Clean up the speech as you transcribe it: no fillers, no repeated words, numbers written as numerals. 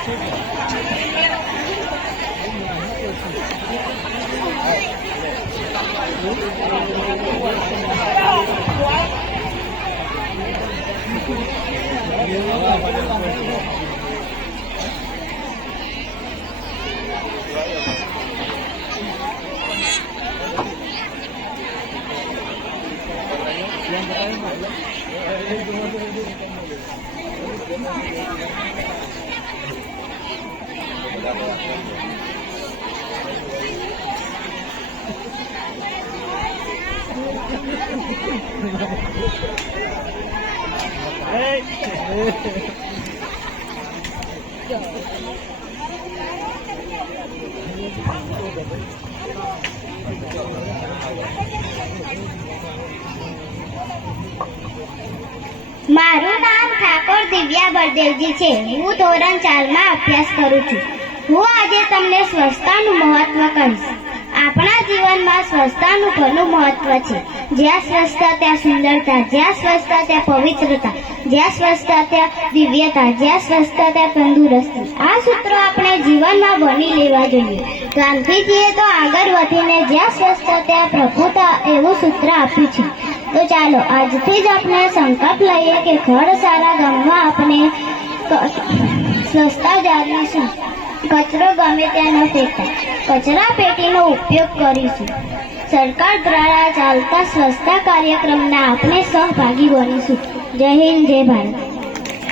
મારું નામ ઠાકોર દિવ્યા બળદેવજી છે। હું ધોરણ 4 માં અભ્યાસ કરું છું। હું આજે તમને સ્વચ્છતાનું મહત્વ કહીશ। આપણા જીવનમાં સ્વચ્છતાનું ઘણું મહત્વ છે। જ્યાં સ્વચ્છતા ત્યાં સુંદરતા, જ્યાં સ્વચ્છતા ત્યાં પવિત્રતા, જ્યાં સ્વચ્છતા ત્યાં દિવ્યતા, જ્યાં સ્વચ્છતા ત્યાં તંદુરસ્તી। આ સૂત્રો આપણે જીવનમાં બની લેવા જોઈએ। ગાંધીજીએ તો આગળ વધીને જ્યાં સ્વચ્છતા ત્યાં પ્રભુતા એવું સૂત્ર આપ્યું છે। તો ચાલો આજથી જ આપણે સંકલ્પ લઈએ કે ઘર સારા ગામમાં આપણે સ્વચ્છતા જાળવીશું। કચરો ગમે ત્યાં ન ફેંકતા, કચરા પેટીનો ઉપયોગ કરીશું। સરકાર દ્વારા ચાલતા સ્વચ્છતા કાર્યક્રમના આપણે સહભાગી બનીશું। જય હિન્દ, જય ભારત।